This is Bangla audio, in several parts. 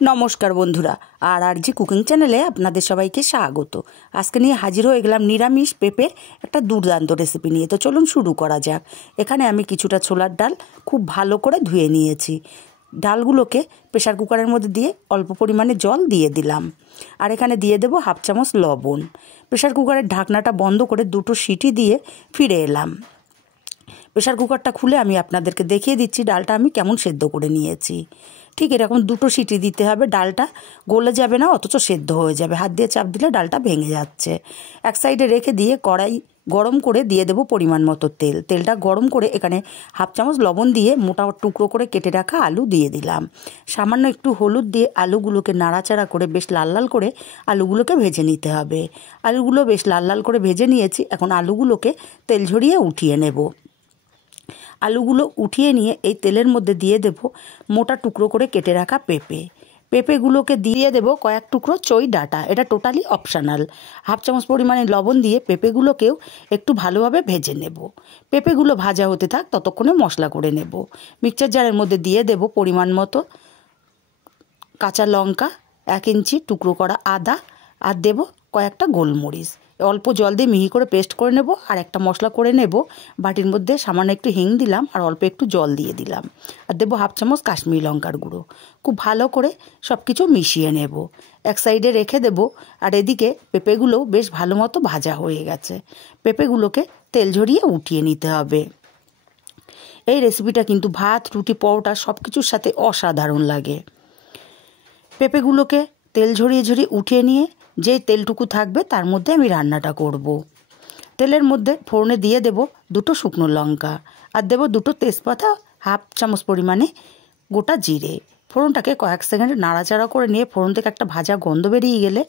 নমস্কার বন্ধুরা, আর জি কুকিং চ্যানেলে আপনাদের সবাইকে স্বাগত। আজকে নিয়ে হাজির হয়ে গেলাম নিরামিষ পেঁপের একটা দুর্দান্ত রেসিপি নিয়ে। তো চলুন শুরু করা যাক। এখানে আমি কিছুটা ছোলার ডাল খুব ভালো করে ধুয়ে নিয়েছি। ডালগুলোকে প্রেসার কুকারের মধ্যে দিয়ে অল্প পরিমাণে জল দিয়ে দিলাম, আর এখানে দিয়ে দেবো হাফ চামচ লবণ। প্রেসার কুকারের ঢাকনাটা বন্ধ করে দুটো সিটি দিয়ে ফিরে এলাম। প্রেসার কুকারটা খুলে আমি আপনাদেরকে দেখিয়ে দিচ্ছি ডালটা আমি কেমন সেদ্ধ করে নিয়েছি। ঠিক এরকম দুটো সিটি দিতে হবে, ডালটা গলে যাবে না অথচ সেদ্ধ হয়ে যাবে। হাত দিয়ে চাপ দিলে ডালটা ভেঙে যাচ্ছে। এক সাইডে রেখে দিয়ে কড়াই গরম করে দিয়ে দেবো পরিমাণ মতো তেল। তেলটা গরম করে এখানে হাফ চামচ লবণ দিয়ে মোটা টুকরো করে কেটে রাখা আলু দিয়ে দিলাম। সামান্য একটু হলুদ দিয়ে আলুগুলোকে নাড়াচাড়া করে বেশ লাল লাল করে আলুগুলোকে ভেজে নিতে হবে। আলুগুলো বেশ লাল লাল করে ভেজে নিয়েছি। এখন আলুগুলোকে তেল ঝরিয়ে উঠিয়ে নেব। আলুগুলো উঠিয়ে নিয়ে এই তেলের মধ্যে দিয়ে দেব মোটা টুকরো করে কেটে রাখা পেঁপেগুলোকে দিয়ে দেব কয়েক টুকরো চই ডাঁটা। এটা টোটালি অপশনাল। হাফ চামচ পরিমাণে লবণ দিয়ে পেঁপেগুলোকেও একটু ভালোভাবে ভেজে নেব। পেঁপেগুলো ভাজা হতে থাক, ততক্ষণে মশলা করে নেব। মিক্সচার জারের মধ্যে দিয়ে দেব পরিমাণ মতো কাঁচা লঙ্কা, 1 ইঞ্চি টুকরো করা আদা, আর দেব কয়েকটা গোলমরিচ। অল্প জল দিয়ে মিহি করে পেস্ট করে নেব। আর একটা মশলা করে নেব। বাটির মধ্যে সামান্য একটু হিং দিলাম আর অল্প একটু জল দিয়ে দিলাম, আর দেবো হাফ চামচ কাশ্মীরি লঙ্কার গুঁড়ো। খুব ভালো করে সব কিছু মিশিয়ে নেব। এক সাইডে রেখে দেব। আর এদিকে পেঁপেগুলোও বেশ ভালো মতো ভাজা হয়ে গেছে। পেঁপেগুলোকে তেল ঝরিয়ে উঠিয়ে নিতে হবে। এই রেসিপিটা কিন্তু ভাত, রুটি, পরোটা সব কিছুর সাথে অসাধারণ লাগে। পেঁপেগুলোকে তেল ঝরিয়ে ঝরিয়ে উঠিয়ে নিয়ে যে তেলটুকু থাকবে তার মধ্যে আমি রান্নাটা করব। তেলের মধ্যে ফোড়নে দিয়ে দেব দুটো শুকনো লঙ্কা, আর দেব দুটো তেজপাতা, হাফ চামচ পরিমাণে গোটা জিরে। ফোড়নটাকে কয়েক সেকেন্ড নাড়াচাড়া করে নিয়ে ফোড়ন থেকে একটা ভাজা গন্ধ বেরিয়ে গেলে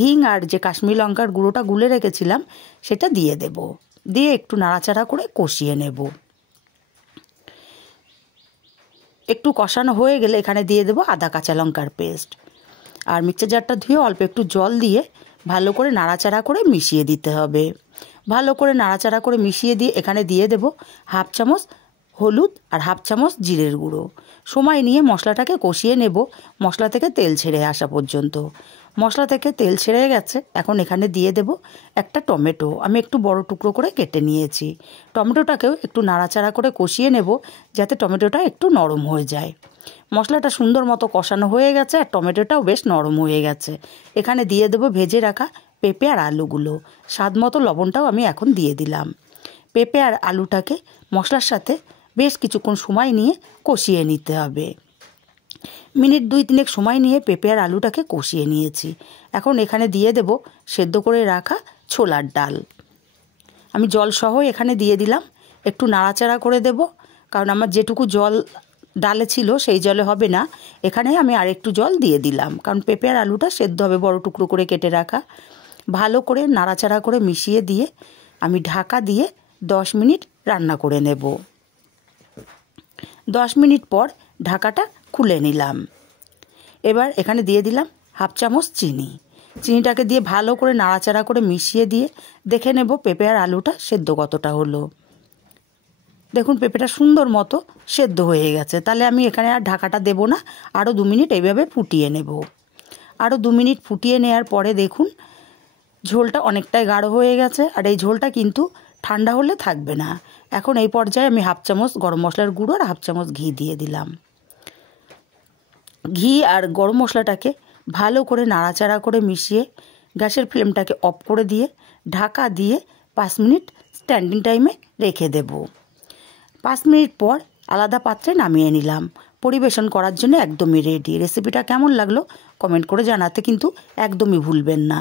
হিং আর যে কাশ্মীরি লঙ্কার গুঁড়োটা গুলে রেখেছিলাম সেটা দিয়ে দেব। দিয়ে একটু নাড়াচাড়া করে কষিয়ে নেব। একটু কষানো হয়ে গেলে এখানে দিয়ে দেব আদা কাঁচা লঙ্কার পেস্ট। আর মিক্সচার জারটা ধুয়ে অল্প একটু জল দিয়ে ভালো করে নাড়াচাড়া করে মিশিয়ে দিতে হবে। ভালো করে নাড়াচাড়া করে মিশিয়ে দিয়ে এখানে দিয়ে দেব হাফ চামচ হলুদ আর হাফ চামচ জিরের গুঁড়ো। সময় নিয়ে মশলাটাকে কষিয়ে নেব মশলা থেকে তেল ছেড়ে আসা পর্যন্ত। মশলা থেকে তেল ছেড়ে গেছে। এখন এখানে দিয়ে দেব একটা টমেটো। আমি একটু বড় টুকরো করে কেটে নিয়েছি। টমেটোটাকেও একটু নাড়াচাড়া করে কষিয়ে নেব যাতে টমেটোটা একটু নরম হয়ে যায়। মশলাটা সুন্দর মতো কষানো হয়ে গেছে আর টমেটোটাও বেশ নরম হয়ে গেছে। এখানে দিয়ে দেবো ভেজে রাখা পেঁপে আর আলুগুলো। স্বাদ মতো লবণটাও আমি এখন দিয়ে দিলাম। পেঁপে আর আলুটাকে মশলার সাথে বেশ কিছুক্ষণ সময় নিয়ে কষিয়ে নিতে হবে। মিনিট 2-3 সময় নিয়ে পেঁপে আর আলুটাকে কষিয়ে নিয়েছি। এখন এখানে দিয়ে দেব সেদ্ধ করে রাখা ছোলার ডাল। আমি জল সহ এখানে দিয়ে দিলাম। একটু নাড়াচাড়া করে দেব, কারণ আমার যেটুকু জল ডালে ছিল সেই জলে হবে না। এখানে আমি আরেকটু জল দিয়ে দিলাম, কারণ পেঁপে আর আলুটা সেদ্ধ হবে বড় টুকরো করে কেটে রাখা। ভালো করে নাড়াচাড়া করে মিশিয়ে দিয়ে আমি ঢাকা দিয়ে 10 মিনিট রান্না করে নেব। 10 মিনিট পর ঢাকাটা খুলে নিলাম। এবার এখানে দিয়ে দিলাম হাফ চামচ চিনি। চিনিটাকে দিয়ে ভালো করে নাড়াচাড়া করে মিশিয়ে দিয়ে দেখে নেব পেঁপে আর আলুটা সেদ্ধ কতটা হলো। দেখুন পেঁপেটা সুন্দর মতো সেদ্ধ হয়ে গেছে। তাহলে আমি এখানে আর ঢাকাটা দেব না, আরও 2 মিনিট এইভাবে ফুটিয়ে নেব। আরও 2 মিনিট ফুটিয়ে নেওয়ার পরে দেখুন ঝোলটা অনেকটাই গাঢ় হয়ে গেছে। আর এই ঝোলটা কিন্তু ঠান্ডা হলে থাকবে না। এখন এই পর্যায়ে আমি হাফ চামচ গরম মশলার গুঁড়ো আর হাফ চামচ ঘি দিয়ে দিলাম। ঘি আর গরম মশলাটাকে ভালো করে নাড়াচাড়া করে মিশিয়ে গ্যাসের ফ্লেমটাকে অফ করে দিয়ে ঢাকা দিয়ে 5 মিনিট স্ট্যান্ডিং টাইমে রেখে দেব। 5 মিনিট পর আলাদা পাত্রে নামিয়ে নিলাম। পরিবেশন করার জন্য একদমই রেডি। রেসিপিটা কেমন লাগলো কমেন্ট করে জানাতে কিন্তু একদমই ভুলবেন না।